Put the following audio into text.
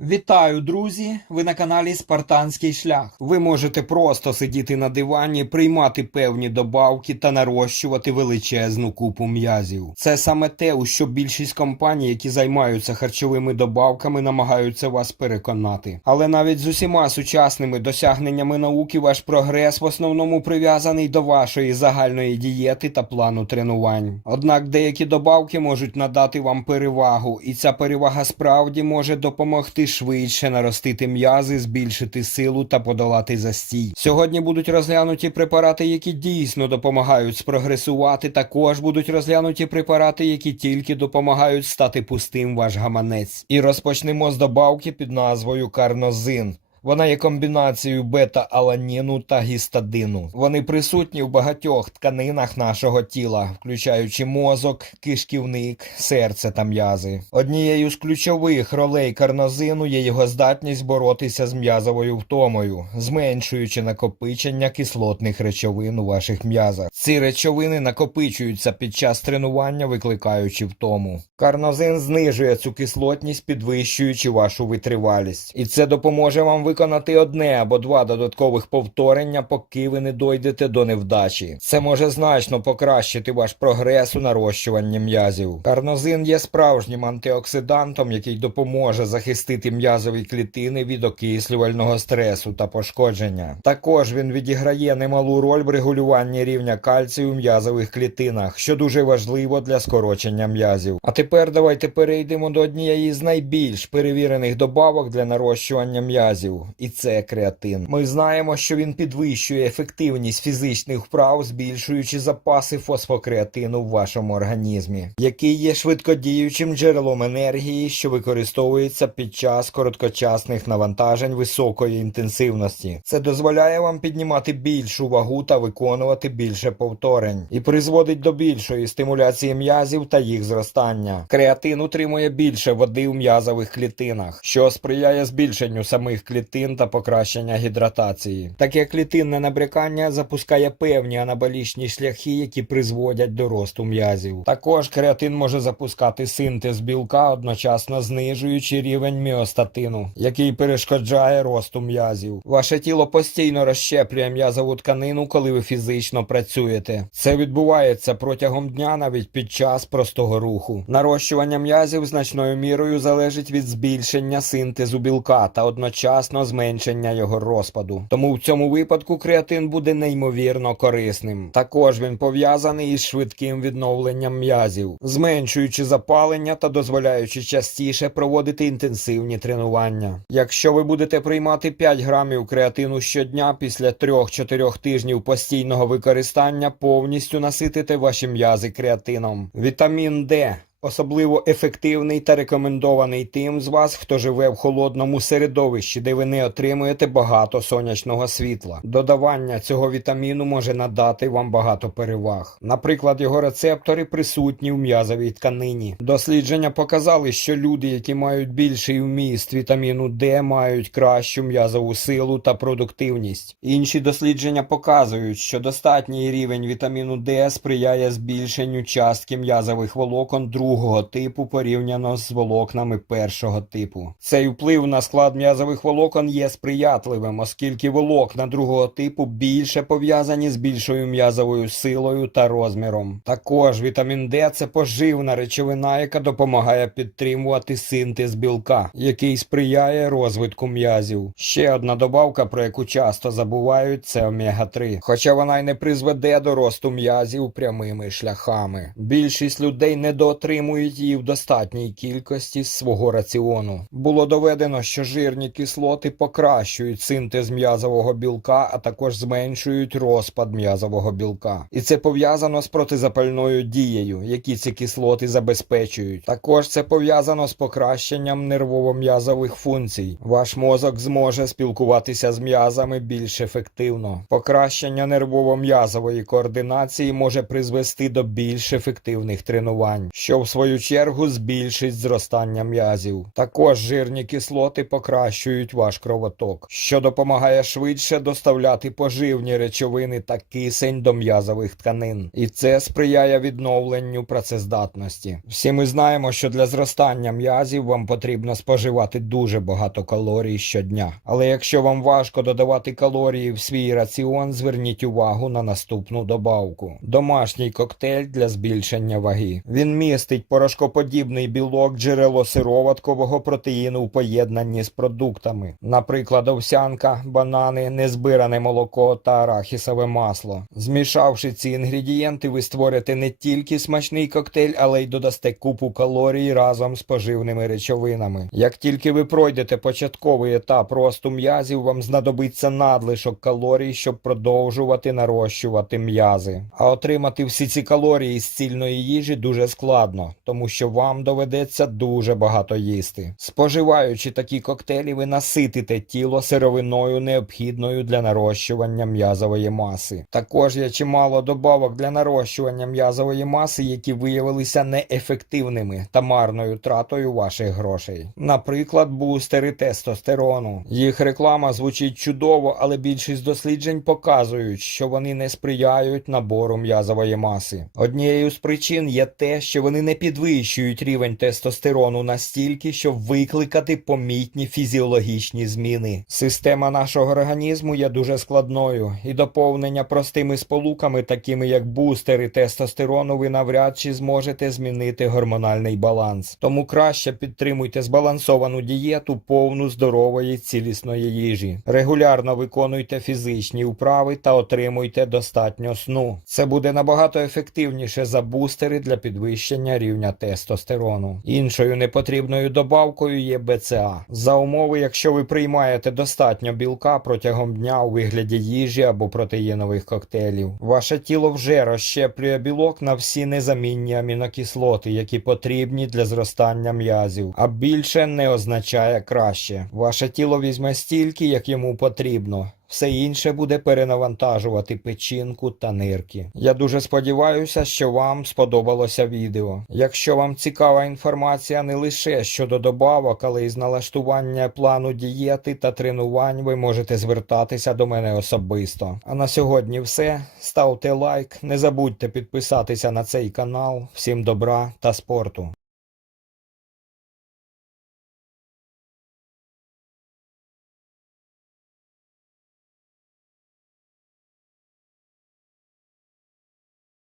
Вітаю, друзі! Ви на каналі Спартанський шлях. Ви можете просто сидіти на дивані, приймати певні добавки та нарощувати величезну купу м'язів. Це саме те, у що більшість компаній, які займаються харчовими добавками, намагаються вас переконати. Але навіть з усіма сучасними досягненнями науки ваш прогрес в основному прив'язаний до вашої загальної дієти та плану тренувань. Однак деякі добавки можуть надати вам перевагу, і ця перевага справді може допомогти швидше наростити м'язи, збільшити силу та подолати застій. Сьогодні будуть розглянуті препарати, які дійсно допомагають спрогресувати. Також будуть розглянуті препарати, які тільки допомагають стати пустим ваш гаманець. І розпочнемо з добавки під назвою Карнозин. Вона є комбінацією бета-аланіну та гістадину. Вони присутні в багатьох тканинах нашого тіла, включаючи мозок, кишківник, серце та м'язи. Однією з ключових ролей карнозину є його здатність боротися з м'язовою втомою, зменшуючи накопичення кислотних речовин у ваших м'язах. Ці речовини накопичуються під час тренування, викликаючи втому. Карнозин знижує цю кислотність, підвищуючи вашу витривалість, і це допоможе вам виконати одне або два додаткових повторення, поки ви не дойдете до невдачі. Це може значно покращити ваш прогрес у нарощуванні м'язів. Карнозин є справжнім антиоксидантом, який допоможе захистити м'язові клітини від окислювального стресу та пошкодження. Також він відіграє немалу роль в регулюванні рівня кальцію в м'язових клітинах, що дуже важливо для скорочення м'язів. А тепер давайте перейдемо до однієї з найбільш перевірених добавок для нарощування м'язів, і це креатин. Ми знаємо, що він підвищує ефективність фізичних вправ, збільшуючи запаси фосфокреатину в вашому організмі, який є швидкодіючим джерелом енергії, що використовується під час короткочасних навантажень високої інтенсивності. Це дозволяє вам піднімати більшу вагу та виконувати більше повторень, і призводить до більшої стимуляції м'язів та їх зростання. Креатин утримує більше води в м'язових клітинах, що сприяє збільшенню самих клітин та покращення гідратації. Таке клітинне набрякання запускає певні анаболічні шляхи, які призводять до росту м'язів. Також креатин може запускати синтез білка, одночасно знижуючи рівень міостатину, який перешкоджає росту м'язів. Ваше тіло постійно розщеплює м'язову тканину, коли ви фізично працюєте. Це відбувається протягом дня, навіть під час простого руху. Нарощування м'язів значною мірою залежить від збільшення синтезу білка та одночасно зменшення його розпаду. Тому в цьому випадку креатин буде неймовірно корисним. Також він пов'язаний із швидким відновленням м'язів, зменшуючи запалення та дозволяючи частіше проводити інтенсивні тренування. Якщо ви будете приймати 5 грамів креатину щодня після 3-4 тижнів постійного використання, повністю наситите ваші м'язи креатином. Вітамін Д. Особливо ефективний та рекомендований тим з вас, хто живе в холодному середовищі, де ви не отримуєте багато сонячного світла. Додавання цього вітаміну може надати вам багато переваг. Наприклад, його рецептори присутні в м'язовій тканині. Дослідження показали, що люди, які мають більший вміст вітаміну Д, мають кращу м'язову силу та продуктивність. Інші дослідження показують, що достатній рівень вітаміну Д сприяє збільшенню частки м'язових волокон другого типу порівняно з волокнами першого типу. Цей вплив на склад м'язових волокон є сприятливим, оскільки волокна другого типу більше пов'язані з більшою м'язовою силою та розміром. Також вітамін Д це поживна речовина, яка допомагає підтримувати синтез білка, який сприяє розвитку м'язів. Ще одна добавка, про яку часто забувають, це омега-3. Хоча вона й не призведе до росту м'язів прямими шляхами. Більшість людей не доотримують її в достатній кількості з свого раціону. Було доведено, що жирні кислоти покращують синтез м'язового білка, а також зменшують розпад м'язового білка. І це пов'язано з протизапальною дією, які ці кислоти забезпечують. Також це пов'язано з покращенням нервово-м'язових функцій. Ваш мозок зможе спілкуватися з м'язами більш ефективно. Покращення нервово-м'язової координації може призвести до більш ефективних тренувань, що в свою чергу збільшить зростання м'язів. Також жирні кислоти покращують ваш кровоток, що допомагає швидше доставляти поживні речовини та кисень до м'язових тканин. І це сприяє відновленню працездатності. Всі ми знаємо, що для зростання м'язів вам потрібно споживати дуже багато калорій щодня. Але якщо вам важко додавати калорії в свій раціон, зверніть увагу на наступну добавку: домашній коктейль для збільшення ваги. Він містить порошкоподібний білок, джерело сироваткового протеїну в поєднанні з продуктами, наприклад, овсянка, банани, незбиране молоко та арахісове масло. Змішавши ці інгредієнти, ви створите не тільки смачний коктейль, але й додасте купу калорій разом з поживними речовинами. Як тільки ви пройдете початковий етап росту м'язів, вам знадобиться надлишок калорій, щоб продовжувати нарощувати м'язи. А отримати всі ці калорії з цільної їжі дуже складно, тому що вам доведеться дуже багато їсти. Споживаючи такі коктейлі, ви наситите тіло сировиною необхідною для нарощування м'язової маси. Також є чимало добавок для нарощування м'язової маси, які виявилися неефективними та марною тратою ваших грошей. Наприклад, бустери тестостерону. Їх реклама звучить чудово, але більшість досліджень показують, що вони не сприяють набору м'язової маси. Однією з причин є те, що вони не підвищують рівень тестостерону настільки, щоб викликати помітні фізіологічні зміни. Система нашого організму є дуже складною, і доповнення простими сполуками, такими як бустери тестостерону, ви навряд чи зможете змінити гормональний баланс. Тому краще підтримуйте збалансовану дієту, повну здорової цілісної їжі. Регулярно виконуйте фізичні вправи та отримуйте достатньо сну. Це буде набагато ефективніше за бустери для підвищення рівня тестостерону. Іншою непотрібною добавкою є БЦА. За умови, якщо ви приймаєте достатньо білка протягом дня у вигляді їжі або протеїнових коктейлів. Ваше тіло вже розщеплює білок на всі незамінні амінокислоти, які потрібні для зростання м'язів, а більше не означає краще. Ваше тіло візьме стільки, як йому потрібно. Все інше буде перенавантажувати печінку та нирки. Я дуже сподіваюся, що вам сподобалося відео. Якщо вам цікава інформація не лише щодо добавок, але й з налаштування плану дієти та тренувань, ви можете звертатися до мене особисто. А на сьогодні все. Ставте лайк, не забудьте підписатися на цей канал. Всім добра та спорту.